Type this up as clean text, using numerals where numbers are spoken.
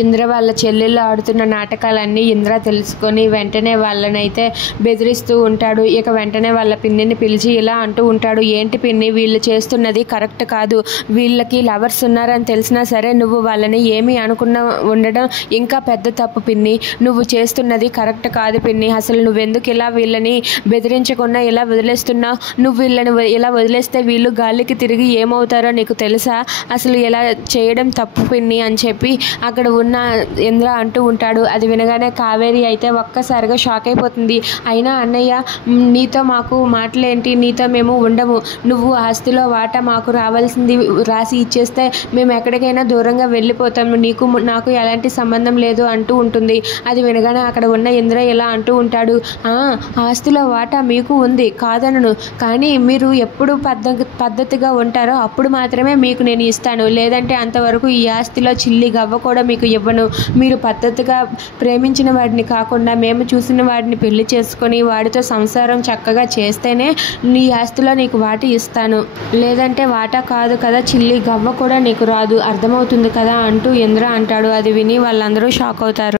ఇంద్ర వాళ్ళ చెల్లెళ్ళు ఆడుతున్న నాటకాలన్నీ ఇంద్ర తెలుసుకొని వెంటనే వాళ్ళనైతే బెదిరిస్తూ ఉంటాడు. ఇక వెంటనే వాళ్ళ పిన్నిని పిలిచి ఇలా అంటూ ఉంటాడు, ఏంటి పిన్ని వీళ్ళు చేస్తున్నది కరెక్ట్ కాదు, వీళ్ళకి లవర్స్ ఉన్నారని తెలిసినా సరే నువ్వు వాళ్ళని ఏమీ అనుకున్నా ఉండడం ఇంకా పెద్ద తప్పు పిన్ని, నువ్వు చేస్తున్నది కరెక్ట్ కాదు పిన్ని, అసలు నువ్వెందుకు ఇలా వీళ్ళని బెదిరించకుండా ఇలా వదిలేస్తున్నావు, నువ్వు వీళ్ళని ఇలా వదిలేస్తే వీళ్ళు గాలికి తిరిగి ఏమవుతారో నీకు తెలుసా, అసలు ఇలా చేయడం తప్పు పిన్ని అని చెప్పి అక్కడ ఉన్న ఇంద్ర అంటూ ఉంటాడు. అది వినగానే కావేరి అయితే ఒక్కసారిగా షాక్ అయిపోతుంది. అయినా అన్నయ్య నీతో మాకు మాటలేంటి, నీతో మేము ఉండము, నువ్వు ఆస్తిలో వాటా మాకు రావాల్సింది రాసి ఇచ్చేస్తే మేము ఎక్కడికైనా దూరంగా వెళ్ళిపోతాము, నీకు నాకు ఎలాంటి సంబంధం లేదు అంటూ ఉంటుంది. అది వినగానే అక్కడ ఉన్న ఇంద్ర ఇలా అంటూ ఉంటాడు, ఆస్తిలో వాటా మీకు ఉంది కాదనను, కానీ మీరు ఎప్పుడు పద్ధతిగా ఉంటారో అప్పుడు మాత్రమే మీకు నేను ఇస్తాను, లేదంటే అంతవరకు ఈ ఆస్తిలో చిల్లి గవ్వ కూడా మీకు ఇవ్వను, మీరు పద్ధతిగా ప్రేమించిన వాడిని కాకుండా మేము చూసిన వాడిని పెళ్లి చేసుకొని వాడితో సంసారం చక్కగా చేస్తేనే నీ ఆస్తిలో నీకు వాటా ఇస్తాను, లేదంటే వాటా కాదు కదా చిల్లి గవ్వ కూడా నీకు రాదు, అర్థమవుతుంది కదా అంటూ ఇంద్ర అంటాడు. అది విని వాళ్ళందరూ షాక్ అవుతారు.